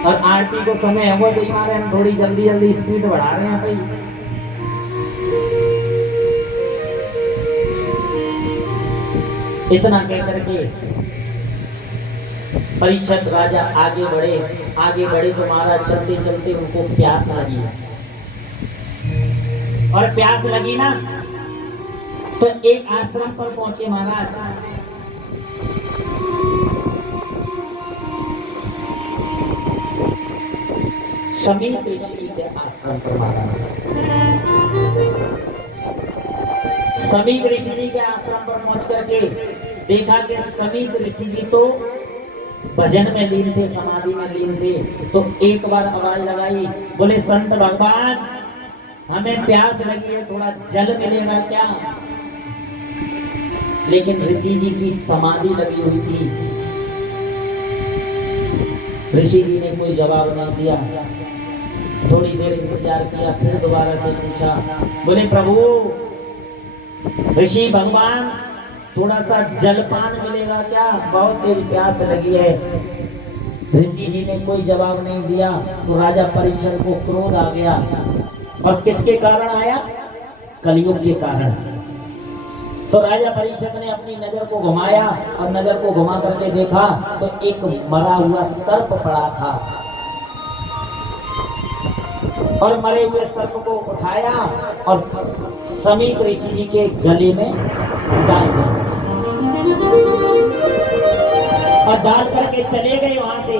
और आरती को समय हुआ तो हमारे हम थोड़ी जल्दी जल्दी स्पीड बढ़ा रहे हैं भाई। इतना कह करके परीक्षित राजा आगे बढ़े तो महाराज चलते चलते उनको प्यास लगी, और प्यास लगी ना तो एक आश्रम पर पहुंचे महाराज। समीप ऋषि के आश्रम पर महाराज, समीप ऋषि जी के आश्रम पर पहुंच करके देखा कि समीप ऋषि जी तो भजन में लीन थे, समाधि में लीन थे। तो एक बार आवाज लगाई, बोले संत भगवान हमें प्यास लगी है, थोड़ा जल मिलेगा क्या? लेकिन ऋषि जी की समाधि लगी हुई थी। ऋषि जी ने कोई जवाब नहीं दिया। थोड़ी देर इंतजार किया, फिर दोबारा से पूछा, बोले प्रभु ऋषि भगवान थोड़ा सा जलपान मिलेगा क्या? बहुत तेज प्यास लगी है। ऋषि जी ने कोई जवाब नहीं दिया। तो राजा परीक्षित को क्रोध आ गया, और किसके कारण आया? कलयुग के कारण। तो राजा परीक्षित ने अपनी नजर को घुमाया, और नजर को घुमा करके देखा तो एक मरा हुआ सर्प पड़ा था, और मरे हुए सर्प को उठाया और समीप ऋषि जी के गले में डाल दिया, और डाल करके चले गए वहां से।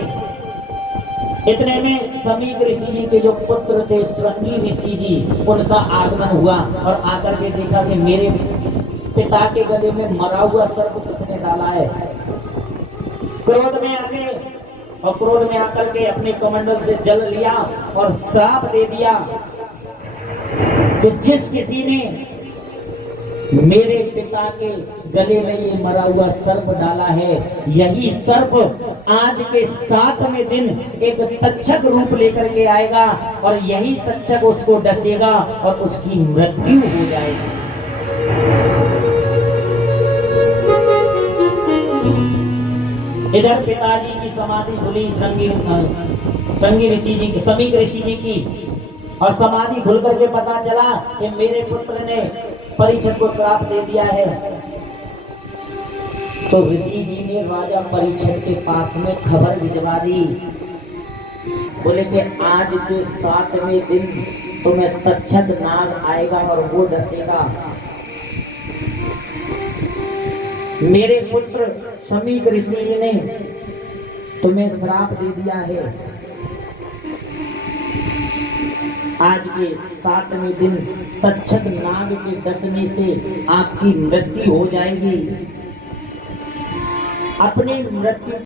इतने में समीप ऋषि जी के जो पुत्र थे श्रृंगी ऋषि जी, उनका आगमन हुआ, और आकर के देखा कि मेरे पिता के गले में मरा हुआ सर्प किसने डाला है। क्रोध में आ गए, और क्रोध में आकर के अपने कमंडल से जल लिया और श्राप दे दिया कि जिस किसी ने मेरे पिता के गले में ये मरा हुआ सर्प डाला है, यही सर्प आज के 7वें दिन एक तक्षक रूप लेकर के आएगा, और यही तक्षक उसको डसेगा और उसकी मृत्यु हो जाएगी। इधर पिताजी की समाधि खुली श्रृंगी ऋषि जी की, समीप ऋषि जी की, और समाधि खुल करके पता चला कि मेरे पुत्र ने परीक्षित को श्राप दे दिया है। तो ऋषि जी ने राजा परीक्षित के पास में खबर भिजवा दी, बोले कि आज के 7वें दिन तुम्हें तक्षक नाग आएगा और वो डसेगा। मेरे पुत्र समीप ऋषि जी ने तुम्हें श्राप दे दिया है, आज के 7वें दिन तक्षक नाग के डसने से आपकी मृत्यु हो जाएगी। अपनी मृत्यु